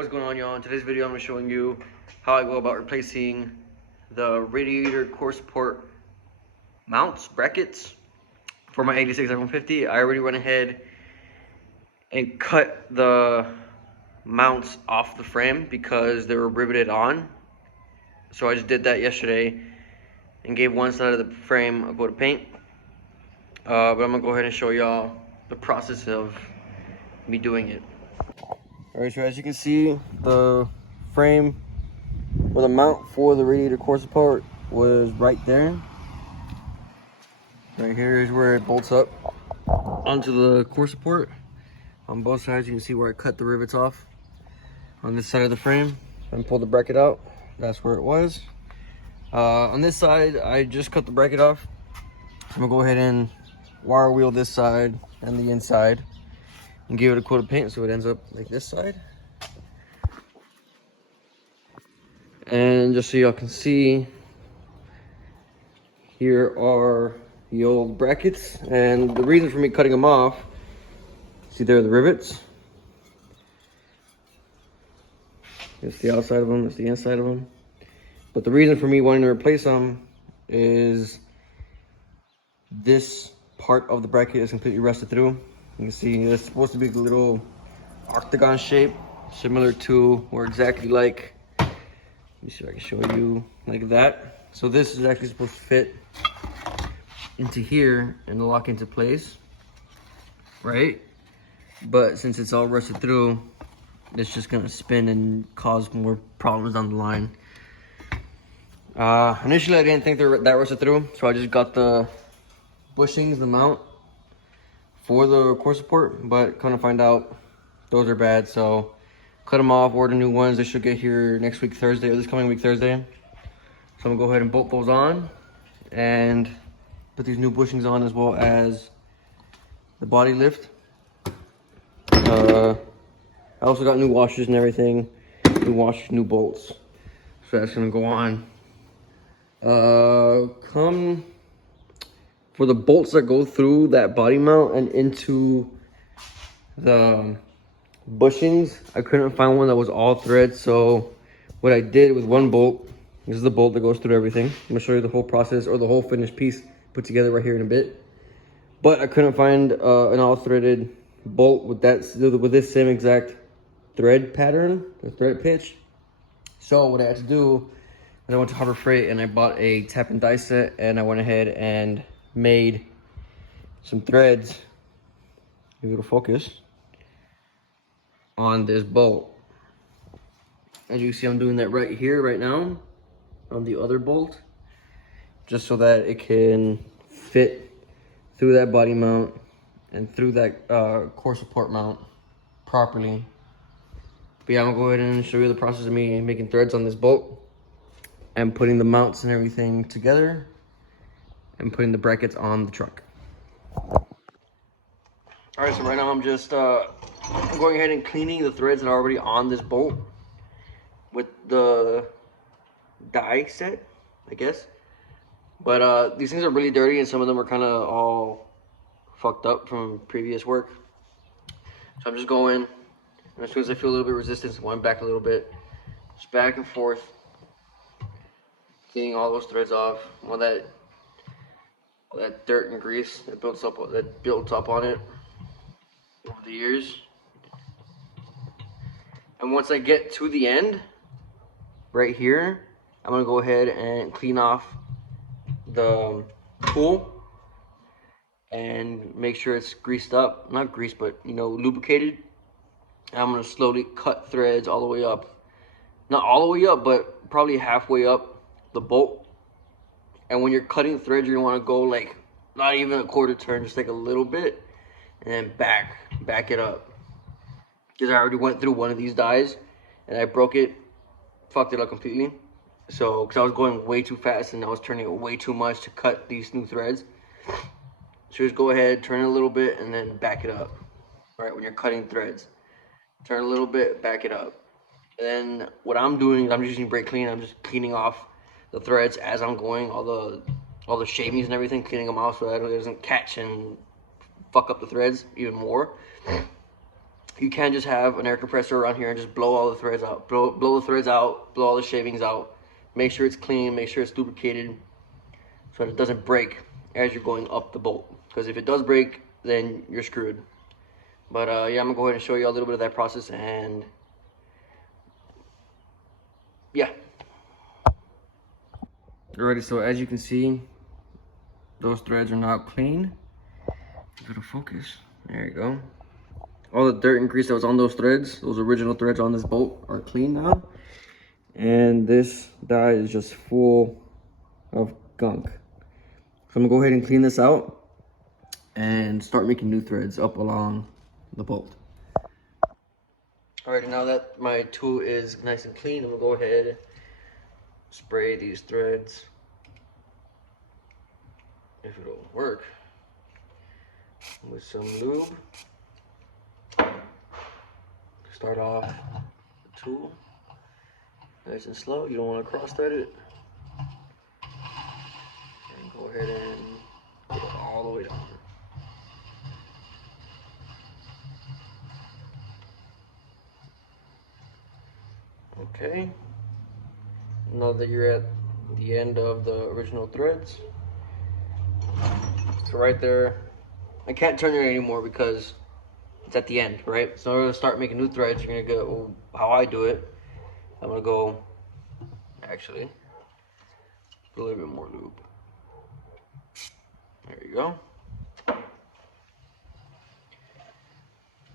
What's going on, y'all? In today's video I'm going to be showing you how I go about replacing the radiator core support mounts, brackets for my 86 f150. I already went ahead and cut the mounts off the frame because they were riveted on. So I just did that yesterday and gave one side of the frame a coat of paint. But I'm going to go ahead and show y'all the process of me doing it. Alright, so as you can see, the frame or the mount for the radiator core support was right there. Right here is where it bolts up onto the core support. On both sides, you can see where I cut the rivets off. On this side of the frame, and pulled the bracket out. That's where it was. On this side, I just cut the bracket off. I'm gonna go ahead and wire wheel this side and the inside and give it a coat of paint so it ends up like this side. And just so y'all can see, here are the old brackets, and the reason for me cutting them off, see there are the rivets. It's the outside of them, it's the inside of them. But the reason for me wanting to replace them is this part of the bracket is completely rusted through. You can see it's supposed to be a little octagon shape, similar to, or exactly like, let me see if I can show you, like that. So this is actually supposed to fit into here and lock into place, right? But since it's all rusted through, it's just gonna spin and cause more problems down the line. Initially I didn't think they were that rusted through, so I just got the bushings, the mount for the core support, but kind of find out those are bad, so cut them off, order new ones. They should get here next week Thursday, or this coming week Thursday. So I'm gonna go ahead and bolt those on and put these new bushings on, as well as the body lift. I also got new washers and everything, new washers, new bolts. So that's gonna go on. Come for the bolts that go through that body mount and into the bushings, I couldn't find one that was all thread. So what I did with one bolt, this is the bolt that goes through everything. I'm gonna show you the whole process, or the whole finished piece put together right here in a bit. But I couldn't find an all threaded bolt with this same exact thread pattern, the thread pitch. So what I had to do, I went to Harbor Freight and I bought a tap and die set, and I went ahead and made some threads, maybe it'll focus, on this bolt. As you can see, I'm doing that right here, right now, on the other bolt, just so that it can fit through that body mount and through that core support mount properly. But yeah, I'm gonna go ahead and show you the process of me making threads on this bolt and putting the mounts and everything together and putting the brackets on the truck. All right, so right now I'm just I'm going ahead and cleaning the threads that are already on this bolt with the die set, I guess. But these things are really dirty, and some of them are kind of all fucked up from previous work. So I'm just going, and as soon as I feel a little bit of resistance, I'm going back a little bit, just back and forth, cleaning all those threads off. All that dirt and grease that built up on it over the years. And once I get to the end, right here, I'm gonna go ahead and clean off the tool and make sure it's greased up, not greased, but lubricated. And I'm gonna slowly cut threads all the way up, not all the way up, but probably halfway up the bolt. And when you're cutting threads, you're gonna want to go like not even a quarter turn, just like a little bit, and then back it up, because I already went through one of these dies and I broke it, fucked it up completely. So because I was going way too fast and I was turning it way too much to cut these new threads. So just go ahead, turn it a little bit, and then back it up. All right, when you're cutting threads, turn a little bit, back it up. And then what I'm doing is I'm just using brake clean. I'm just cleaning off the threads as I'm going, all the shavings and everything, cleaning them off so that it doesn't catch and fuck up the threads even more. You can't just have an air compressor around here and just blow all the threads out. Blow the threads out, blow all the shavings out. Make sure it's clean, make sure it's lubricated so that it doesn't break as you're going up the bolt. Because if it does break, then you're screwed. But yeah, I'm gonna go ahead and show you a little bit of that process, and yeah. Alrighty, so as you can see, those threads are not clean. Give it a focus. There you go. All the dirt and grease that was on those threads, those original threads on this bolt, are clean now. And this die is just full of gunk. So I'm gonna go ahead and clean this out and start making new threads up along the bolt. Alright, now that my tool is nice and clean, I'm gonna go ahead and spray these threads, if it'll work, with some lube. Start off the tool nice and slow. You don't want to cross thread it. And go ahead and get it all the way down. Okay. Now that you're at the end of the original threads, so right there, I can't turn it anymore because it's at the end, right? So in order to start making new threads, you're gonna go how I do it. I'm gonna go, actually, put a little bit more lube. There you go.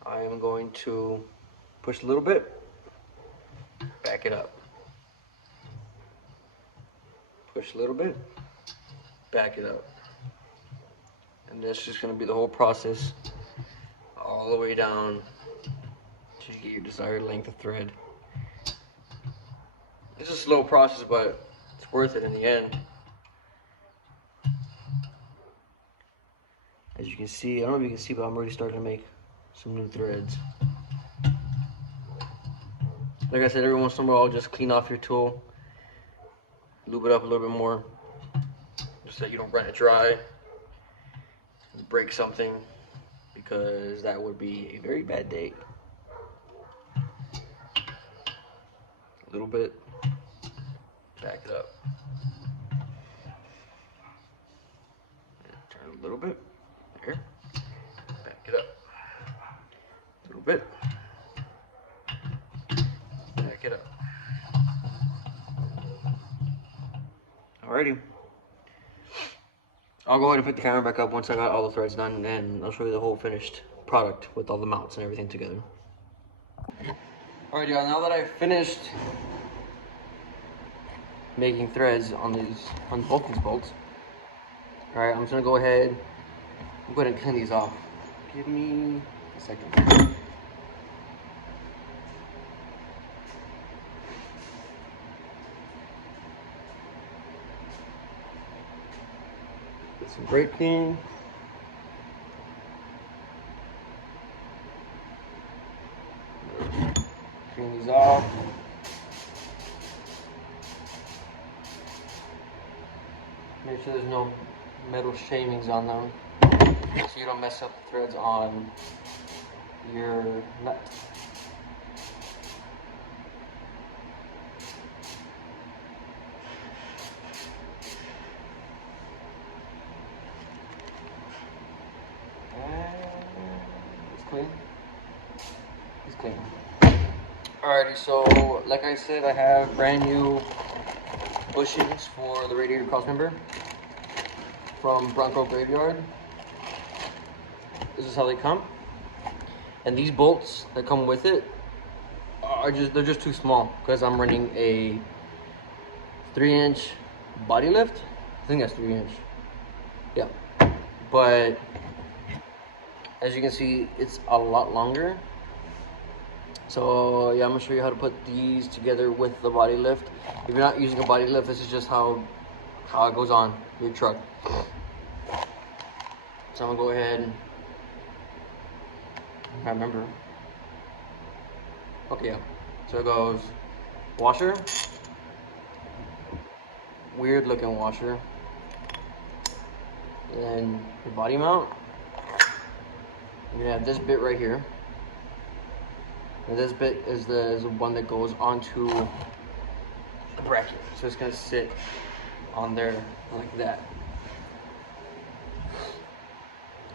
I am going to push a little bit, back it up. Push a little bit, back it up. And that's just gonna be the whole process all the way down till you get your desired length of thread. It's a slow process, but it's worth it in the end. As you can see, I don't know if you can see, but I'm already starting to make some new threads. Like I said, every once in a while, I'll just clean off your tool, lube it up a little bit more, just so you don't run it dry, break something, because that would be a very bad day. A little bit, back it up. Turn a little bit, there, back it up. A little bit, back it up. Alrighty. I'll go ahead and pick the camera back up once I got all the threads done, and I'll show you the whole finished product with all the mounts and everything together. Alright, y'all, now that I've finished making threads on both these bolts, alright, I'm just gonna go ahead and clean these off. Give me a second. Get some brake clean. Clean these off. Make sure there's no metal shavings on them, so you don't mess up the threads on your nut. It's clean. It's clean. Alrighty, so like I said, I have brand new bushings for the radiator crossmember from Bronco Graveyard. This is how they come. And these bolts that come with it are they're just too small because I'm running a 3-inch body lift. I think that's 3-inch. Yeah. But as you can see, it's a lot longer. So yeah, I'm gonna show you how to put these together with the body lift. If you're not using a body lift, this is just how it goes on your truck. So I'm gonna go ahead and I remember. Okay, yeah. So it goes washer, weird looking washer, and then your body mount. You're gonna have this bit right here. And this bit is the one that goes onto the bracket. So it's gonna sit on there like that.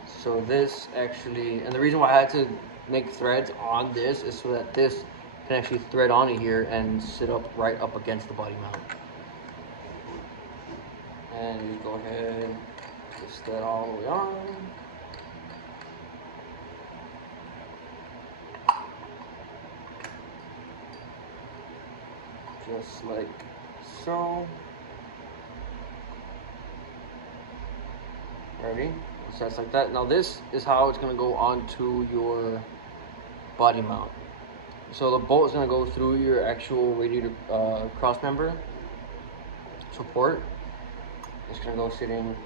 So this actually, and the reason why I had to make threads on this is so that this can actually thread onto here and sit up right up against the body mount. And you go ahead, twist that all the way on. Just like so. Ready? So that's like that. Now this is how it's gonna go onto your body mount. So the bolt is gonna go through your actual radiator cross member support. It's gonna go sitting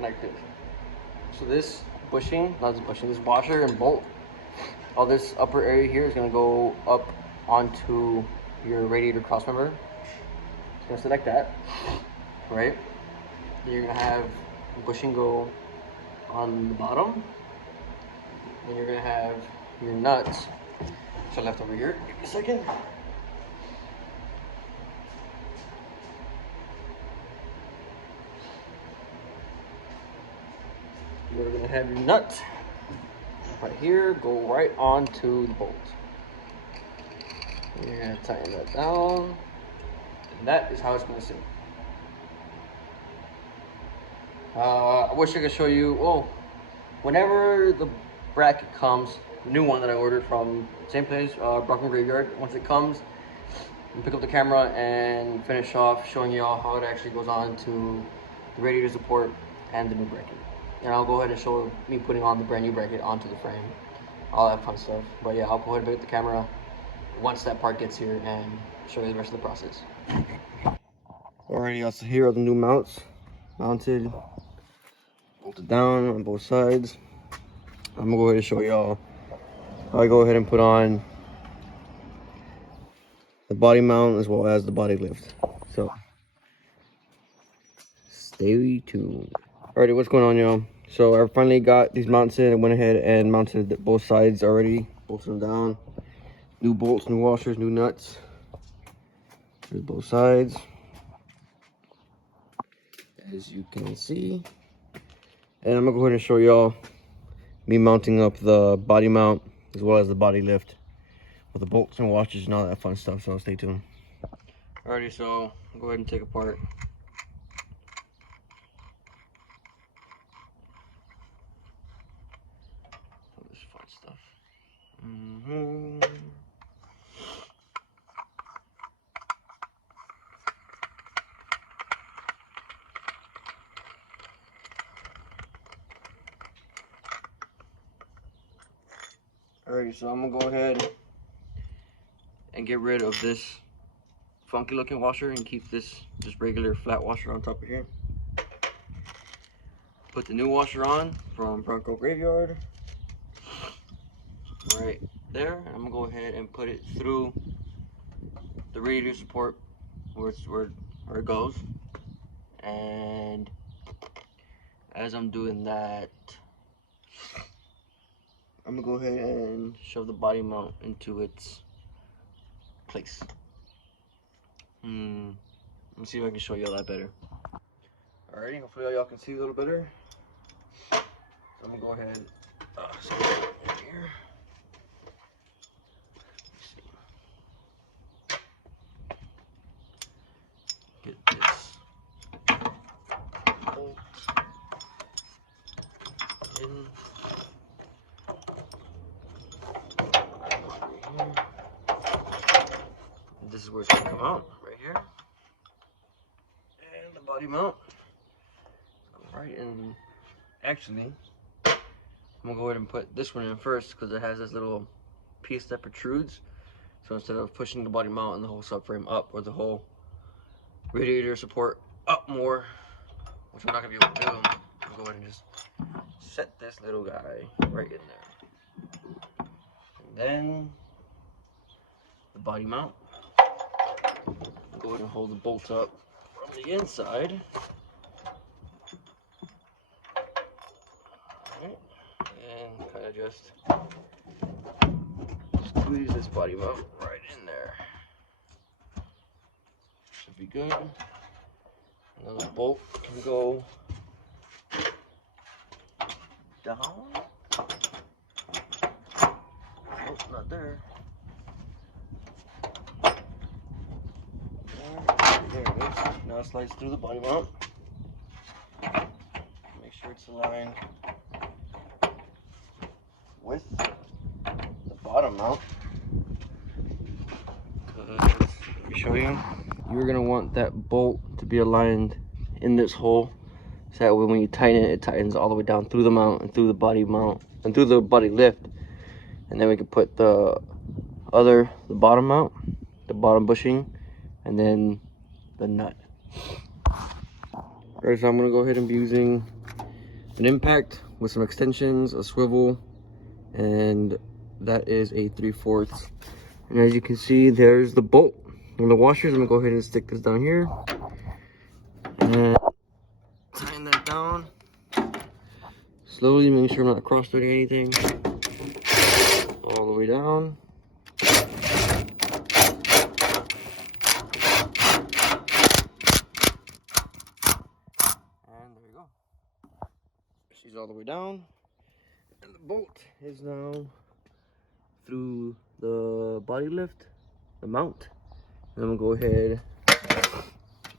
like this. So this bushing, not this bushing, this washer and bolt, all this upper area here is gonna go up onto your radiator cross member. It's gonna sit like that, right? You're gonna have bushing go on the bottom. Then you're gonna have your nuts. So left over here. Give me a second. You're gonna have your nuts right here, go right onto the bolt. You're gonna tighten that down. And that is how it's gonna sit. I wish I could show you, well, whenever the bracket comes, the new one that I ordered from same place, Brockman Graveyard, once it comes, you pick up the camera and finish off showing you all how it actually goes on to the radiator support and the new bracket. And I'll go ahead and show me putting on the brand new bracket onto the frame, all that fun stuff. But yeah, I'll go ahead and pick up the camera once that part gets here and show you the rest of the process. Alrighty, so here are the new mounts, mounted, bolted down on both sides. I'm gonna go ahead and show y'all how I go ahead and put on the body mount as well as the body lift. So stay tuned. Alrighty, what's going on, y'all? So I finally got these mounts in. I went ahead and mounted both sides already, bolted them down. New bolts, new washers, new nuts. There's both sides, as you can see. And I'm gonna go ahead and show y'all me mounting up the body mount as well as the body lift with the bolts and washers and all that fun stuff. So stay tuned. Alrighty, so I'll go ahead and take apart all this fun stuff. Alrighty, so I'm gonna go ahead and get rid of this funky looking washer and keep this just regular flat washer on top of here. Put the new washer on from Bronco Graveyard right there. I'm gonna go ahead and put it through the radiator support where it goes. And as I'm doing that, I'm gonna go ahead and shove the body mount into its place. Let me see if I can show you all that better. Alrighty, hopefully y'all can see a little better. So I'm gonna go ahead. Right here. Get this bolt in. This is where it's gonna come out, right here. And the body mount. Go right in. Actually, I'm gonna go ahead and put this one in first because it has this little piece that protrudes. So instead of pushing the body mount and the whole subframe up, or the whole radiator support up more, which we're not gonna be able to do, I'll go ahead and just set this little guy right in there. And then the body mount. Go ahead and hold the bolt up from the inside. Alright, and kind of just squeeze this body mount right in there. Should be good. Now the bolt can go down. Nope, not there. There it is. Now it slides through the body mount. Make sure it's aligned with the bottom mount. Let me show you. You're gonna want that bolt to be aligned in this hole, so that way when you tighten it, it tightens all the way down through the mount and through the body mount and through the body lift. And then we can put the bottom mount, the bottom bushing, and then the nut. Alright, so I'm gonna go ahead and be using an impact with some extensions, a swivel, and that is a 3/4. And as you can see, there's the bolt and the washers. I'm gonna go ahead and stick this down here and tighten that down slowly, making sure I'm not cross-threading anything. All the way down. And there you go. She's all the way down, and the bolt is now through the body lift, the mount. And I'm gonna go ahead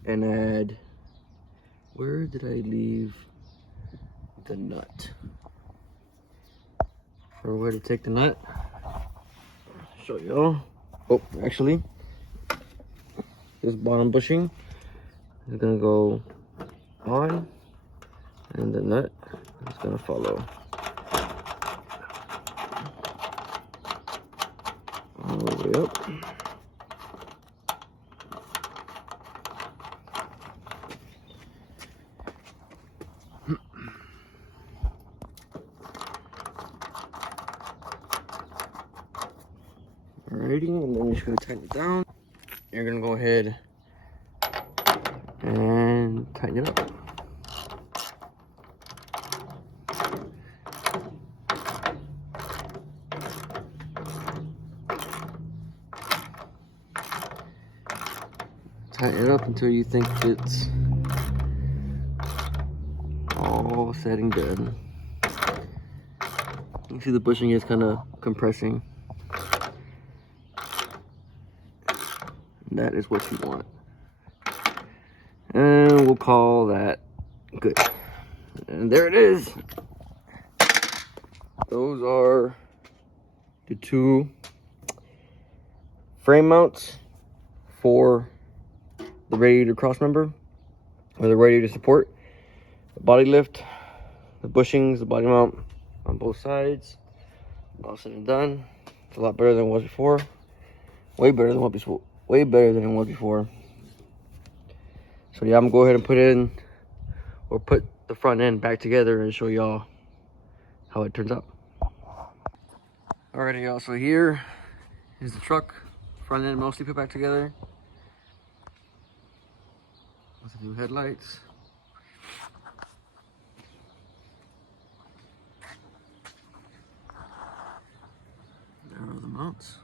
and add, where did I leave the nut? For where to take the nut, show y'all. Oh, actually, this bottom bushing is gonna go on, and the nut is gonna follow. All the way up. Alrighty, and then you're just gonna tighten it down. You're gonna go ahead and tighten it up. Tighten it up until you think it's all said and done. You see the bushing is kind of compressing. And that is what you want. And we'll call that good. And there it is. Those are the two frame mounts for the radiator cross member, or the radiator support, the body lift, the bushings, the body mount on both sides. All said and done. It's a lot better than it was before. Way better than what before. Way better than it was before. So yeah, I'm gonna go ahead and put the front end back together and show y'all how it turns out. Alrighty, y'all. So here is the truck. Front end mostly put back together. With the new headlights. There are the mounts.